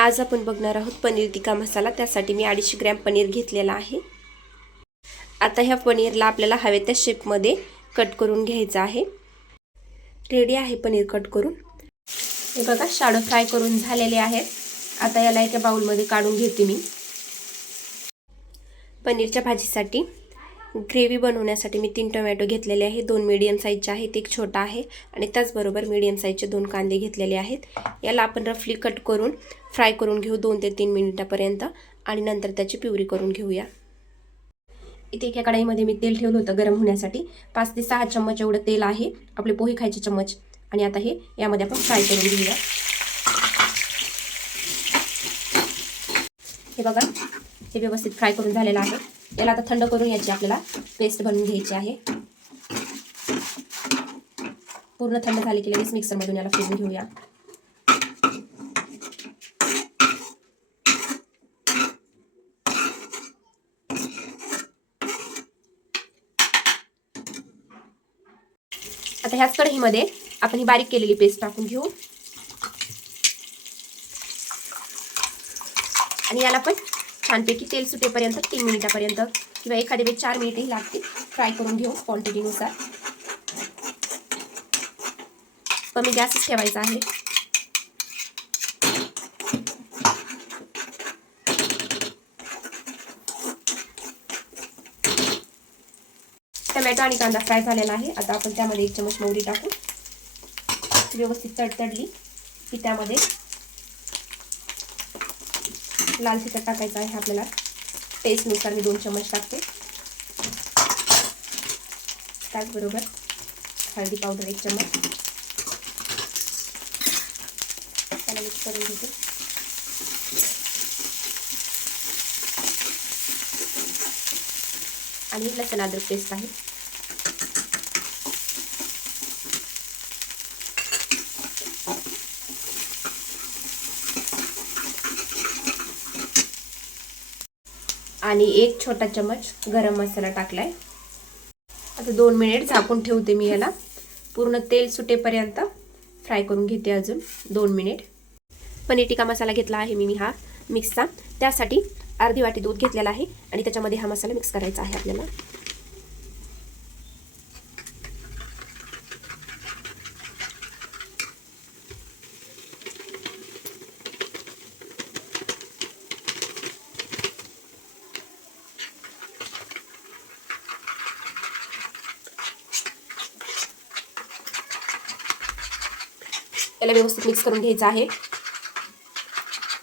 आज आपण बघणार आहोत पनीर टिक्का मसाला। त्यासाठी मी 250 ग्रॅम पनीर घेतलेला आहे। आता ह्या पनीरला आपल्याला हवे त्या शेपमध्ये कट करून घ्यायचं आहे। रेडी आहे पनीर कट करून। हे बघा शॅलो फ्राय करून झालेले आहेत। आता याला एका बाउलमध्ये काढून घेते मी। पनीरच्या भाजीसाठी ग्रेव्ही बनवण्यासाठी मी 3 टोमॅटो घेतलेले आहे। 2 मीडियम साइजचे आहेत, एक छोटा आहे आणि त्याचबरोबर मीडियम साइजचे 2 कांदे घेतलेले आहेत। याला आपण रफली कट करून फ्राय करून घेऊ 2 ते 3 मिनिटांपर्यंत आणि नंतर त्याची प्युरी करून घेऊया। इथे एका कढईमध्ये मी तेल ठेवलं होतं गरम होण्यासाठी। 5 ते 6 चम्मच एवढं तेल आहे, आपले पोहे खायचे चम्मच। आणि आता हे यामध्ये आपण फ्राय करून घेऊया। हे बघा हे व्यवस्थित फ्राय करून झालेलं आहे। याला आता थंड करून याची आपल्याला पेस्ट बनवून घ्यायची आहे। पूर्ण थंड झाली की लगेच मिक्सरमधून याला फिरवून घेऊया। आता ह्याच कढईमध्ये आपण ही बारीक केलेली पेस्ट टाकून घेऊ आणि याला पण छानपैकी तेल सुटेपर्यंत 3 मिनिटांपर्यंत किंवा एखाद्या वेळी 4 मिनिटही लागतील फ्राय करून घेऊ क्वांटिटीनुसार। कमी गॅसच ठेवायचा आहे। टोमॅटो आणि कांदा फ्राय झालेला आहे। आता आपण त्यामध्ये 1 चमच मोहरी टाकू। व्यवस्थित तडतडली की त्यामध्ये लाल तिखट टाकायचं आहे आपल्याला। टेस्टनुसार मी 2 चमच टाकते। त्याचबरोबर हळदी पावडर 1 चमच। त्याला मिक्स करून घेते। आणि लसूण अद्रक पेस्ट आहे। आणि 1 छोटा चमच गरम मसाला टाकलाय। आता 2 मिनिट झाकून ठेवते मी याला। पूर्ण तेल सुटेपर्यंत फ्राय करून घेते अजून 2 मिनिट। पनीर टिक्का मसाला घेतला आहे मी हा मिक्सचा। त्यासाठी अर्धी वाटी दूध घेतलेला आहे आणि त्याच्यामध्ये हा मसाला मिक्स करायचा आहे आपल्याला। याला व्यवस्थित मिक्स करून घ्यायचं आहे।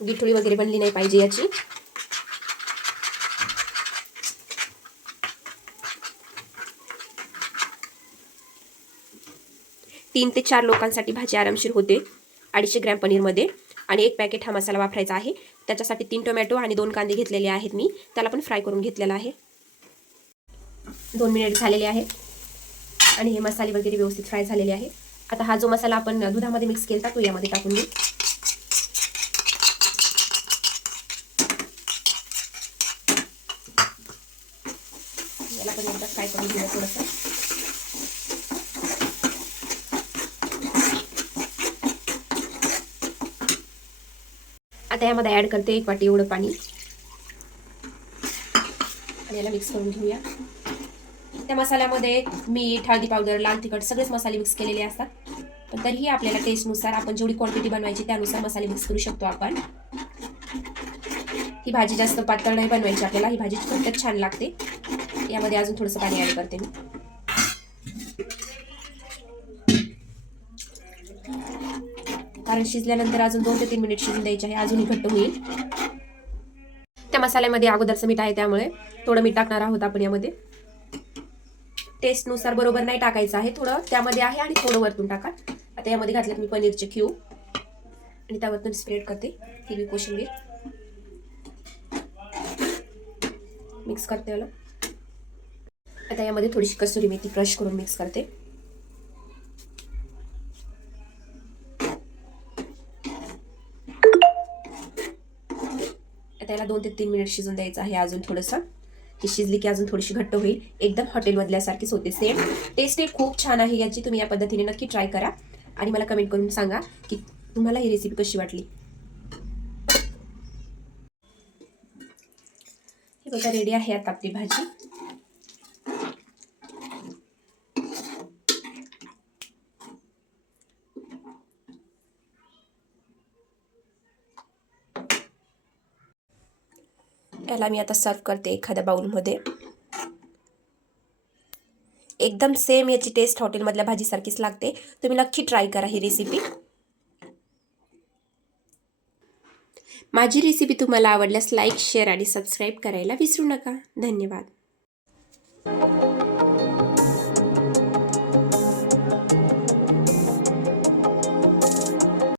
गिठळी वगैरे बनली नाही पाहिजे याची। तीन ते 4 लोकांसाठी भाजी आरामशीर होते 250 ग्रॅम पनीरमध्ये। आणि 1 पॅकेट हा मसाला वापरायचा आहे। त्याच्यासाठी 3 टोमॅटो आणि 2 कांदे घेतलेले आहेत मी। त्याला पण फ्राय करून घेतलेला आहे। 2 मिनिट झालेले आहेत आणि हे मसाले वगैरे व्यवस्थित फ्राय झालेले आहे। आता हा जो मसाला आपण दुधामध्ये मिक्स केला तो यामध्ये टाकून देऊ। याला पण एकदा फ्राय करून घेऊया थोडंसं। आता यामध्ये ऍड करते 1 वाटी एवढं पाणी आणि याला मिक्स करून घेऊया। त्या मसाल्यामध्ये मीठ, हळदी पावडर, लाल तिखट सगळेच मसाले मिक्स केलेले असतात। पण तरीही आपल्याला टेस्टनुसार आपण जेवढी क्वांटिटी बनवायची त्यानुसार मसाले मिक्स करू शकतो आपण। ही भाजी जास्त पातळ नाही बनवायची आपल्याला, ही भाजी खूपच छान लागते। यामध्ये अजून थोडंसं पाणी ऍड करते मी। कारण शिजल्यानंतर अजून 2 ते 3 मिनिट शिजून द्यायचे आहे, अजूनही घट्ट होईल। त्या मसाल्यामध्ये अगोदरचं मीठ आहे त्यामुळे थोडं मीठ टाकणार आहोत आपण यामध्ये। टेस्टनुसार बरोबर नाही टाकायचं आहे, थोडं त्यामध्ये आहे आणि थोडं वरतून टाका। आता यामध्ये घातलेत मी पनीरचे क्यूब आणि त्यावरतून स्प्रेड करते हिरवी कोशिंबीर। मिक्स करते याला। आता यामध्ये थोडीशी कसुरी मेथी क्रश करून मिक्स करते। आता याला 2 ते 3 मिनिट शिजून द्यायचं आहे अजून थोडंसं। ही शिजली की अजून थोडीशी घट्ट होईल, एकदम हॉटेलमधल्यासारखीच होते सेम। टेस्ट खूप छान आहे याची, तुम्ही या पद्धतीने नक्की ट्राय करा आणि मला कमेंट करून सांगा की तुम्हाला ही रेसिपी कशी वाटली। हे बघा रेडी आहे आता आपली भाजी. याला मी आता सर्व करते एखाद्या बाउलमध्ये. एकदम सेम याची टेस्ट हॉटेलमधल्या भाजीसारखीच लागते. तुम्ही नक्की ट्राय करा ही रेसिपी. माझी रेसिपी तुम्हाला आवडल्यास लाईक, शेअर आणि सबस्क्राईब करायला विसरू नका. धन्यवाद.